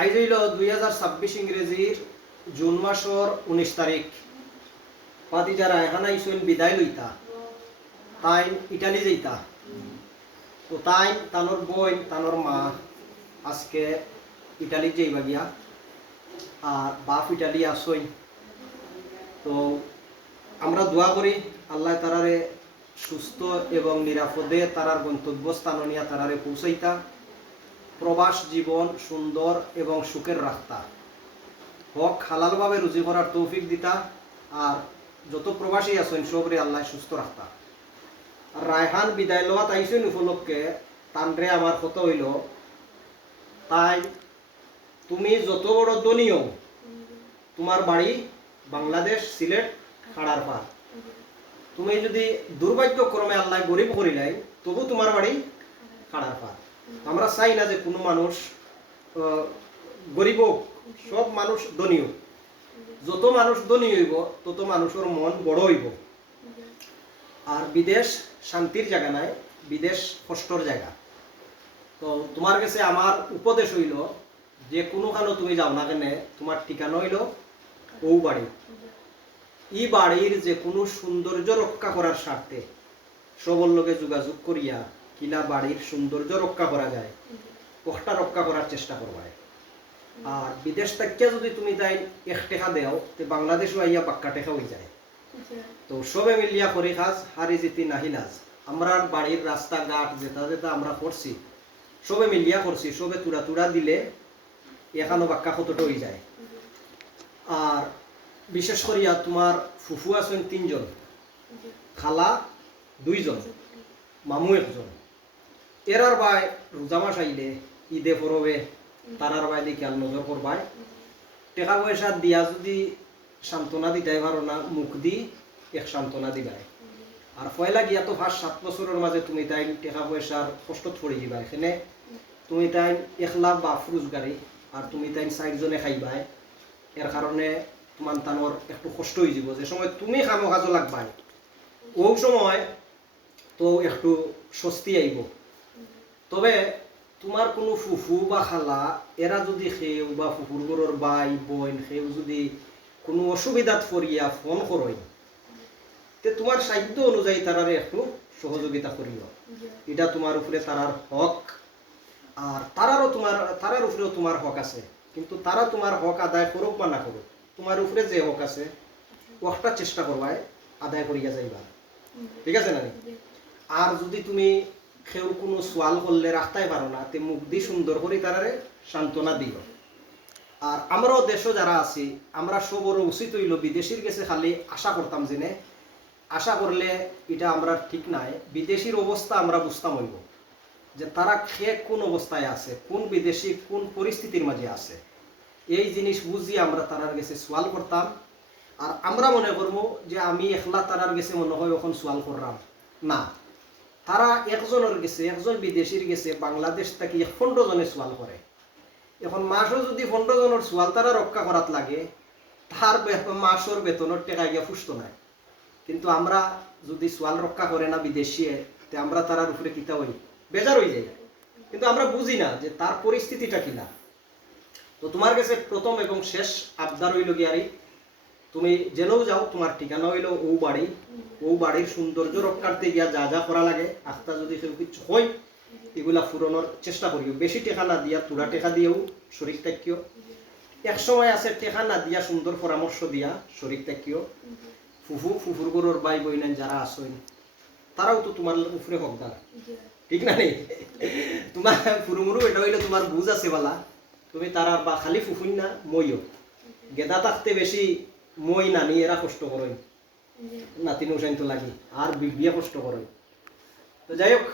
আইজ হইল 2026 ইংরেজির জুন মাসর 19 তারিখ। পাতি যারা এখানে আইসেন বিদায় লইতা, তাই ইটালি যাইতা। তো তাই তানোর বোন তানোর মা আজকে ইটালি যাইবা গিয়া, আর বাপ ইটালি আসই। তো আমরা দোয়া করি আল্লাহ তারারে সুস্থ এবং নিরাপদে তারার গন্তব্যস্থান নিয়ে তারারে পৌঁছাইতা, প্রবাস জীবন সুন্দর এবং সুখের রাখতা, হক হালালভাবে রুজি করার তৌফিক দিতা, আর যত প্রবাসী আছেন সবরে আল্লাহ সুস্থ রাখতা। আর রায়হান বিদায় লওয়া তাইছেন উপলক্ষে তানরে আমার কত হইল, তাই তুমি যত বড় ধনীও, তোমার বাড়ি বাংলাদেশ সিলেট খাড়ার পা। তুমি যদি দুর্ভাগ্যক্রমে আল্লাহ গরিব করিলাই, তবু তোমার বাড়ি খাড়ার পা। আমরা চাই না যে কোনো মানুষ গরিব হোক, সব মানুষ ধনী হোক। যত মানুষ ধনী হইব তত মানুষের মন বড় হইব। আর বিদেশ শান্তির জায়গা নাই, বিদেশ কষ্টর জায়গা। তো তোমার কাছে আমার উপদেশ হইল, যে কোনোখানে তুমি যাও না কেন, তোমার ঠিকানা হইল ও বাড়ি। ই বাড়ির যে কোনো সৌন্দর্য রক্ষা করার স্বার্থে সবর লোকে যোগাযোগ করিয়া কিনা বাড়ির সৌন্দর্য রক্ষা করা যায়, ওটা রক্ষা করার চেষ্টা করবাই। আর বিদেশ থেকে যদি তুমি তাই 1 টাকা দেও, তো বাংলাদেশও আইয়া 5 টাকা হয়ে যায়। তো সবে মিলিয়া করি কাজ, হারি জিতি নাহি লাজ। আমরা বাড়ির রাস্তাঘাট যেটা যেটা আমরা করছি, সবে মিলিয়া করছি, সবে তুড়া তুড়া দিলে এখানো বাক্কা কতটা হয়ে যায়। আর বিশেষ করিয়া তোমার ফুফু আছেন 3 জন, খালা 2 জন, মামু 1 জন। এরার ভাই রোজা মাস আইলে ঈদে পরবে, তারার ভাই দিয়ে খেয়াল নজর করবাই। টাকা পয়সা দিয়া যদি সান্ত্বনা দিতে পারো না, মুখ দি এক সান্ত্বনা দিবাই। আর পয়লা গিয়া তো 5-7 বছরের মাঝে তুমি তাই টাকা পয়সার কষ্ট পড়ে যাবা। এখানে তুমি তাই 1 লাখ বা রোজগারি, আর তুমি তাই 4 জনে খাইবাই। এর কারণে তোমার তানোর একটু কষ্ট হয়ে যাব। যে সময় তুমি খামো কাজও লাগবাই, ও সময় তো একটু স্বস্তি আইব। তবে তোমার কোনো ফুফু বা খালা এরা যদি খেয়েও বা ফুফুর গরুর ভাই বোন খেয়েও যদি কোনো অসুবিধাত পড়িয়া ফোন করই, তে তোমার সাধ্য অনুযায়ী তারারে একটু সহযোগিতা করিও। এটা তোমার উপরে তারার হক। আর তারার উপরেও তোমার হক আছে, কিন্তু তারা তোমার হক আদায় করুক বা না করুক, তোমার উপরে যে হক আছে ওটা চেষ্টা করবাই আদায় করিয়া যাইবা। ঠিক আছে না? আর যদি তুমি কেউ কোনো সোয়াল করলে রাখতেই পারো না, তে মুখ দিয়ে সুন্দর করে তারারে সান্ত্বনা দিও। আর আমরাও দেশও যারা আছি, আমরা সবরও উচিত হইল বিদেশির কাছে খালি আশা করতাম জেনে, আশা করলে এটা আমরা ঠিক নাই। বিদেশির অবস্থা আমরা বুঝতাম হইব যে তারা খেয়ে কোন অবস্থায় আছে, কোন বিদেশি কোন পরিস্থিতির মাঝে আছে। এই জিনিস বুঝিয়ে আমরা তারার কাছে সোয়াল করতাম। আর আমরা মনে করবো যে আমি একলা তারার কাছে মনে হয় এখন সোয়াল করলাম না। তারা একজনের গেছে, একজন বিদেশির গেছে বাংলাদেশ থেকে 15 জনে সোয়াল করে। এখন মাসও যদি 15 জনের সোয়াল তারা রক্ষা করাত লাগে, তার মাসের বেতনের টাকা গিয়া ফুসতো নাই। কিন্তু আমরা যদি সোয়াল রক্ষা করে না বিদেশি, আমরা তারার উপরে কিতা হই, বেজার হয়ে যায়। কিন্তু আমরা বুঝি না যে তার পরিস্থিতিটা কিনা। তো তোমার কাছে প্রথম এবং শেষ আবদার হইল গিয়ারি, তুমি যেনও যাও তোমার ঠিকানা হইল ও বাড়ি। ও বাড়ির সৌন্দর্য রক্ষার্থে গিয়া যা যা করা লাগে, আস্তা যদি কেউ কিছু হয় এগুলা ফুরানোর চেষ্টা করিও। বেশি টেকা না দিয়া, তুলা টেকা দিয়েও শরীর ত্যাগিও। এক সময় আছে টেকা না দিয়া সুন্দর পরামর্শ দিয়া শরীর ত্যাগিও। ফুফুর গরুর ভাই বই নেন যারা আসেন, তারাও তো তোমার উপরে হকদার, ঠিক না নেই? তোমার ফুরুমুরু এটা হইলে তোমার বুঝ আছে বলা, তুমি তারা বা খালি ফুফুই না মইও। গেদা থাকতে বেশি মই নানি এরা কষ্ট করই, নাতিন উসাইন তো লাগি আর বিবিয়া কষ্ট করই। তো যাই হোক,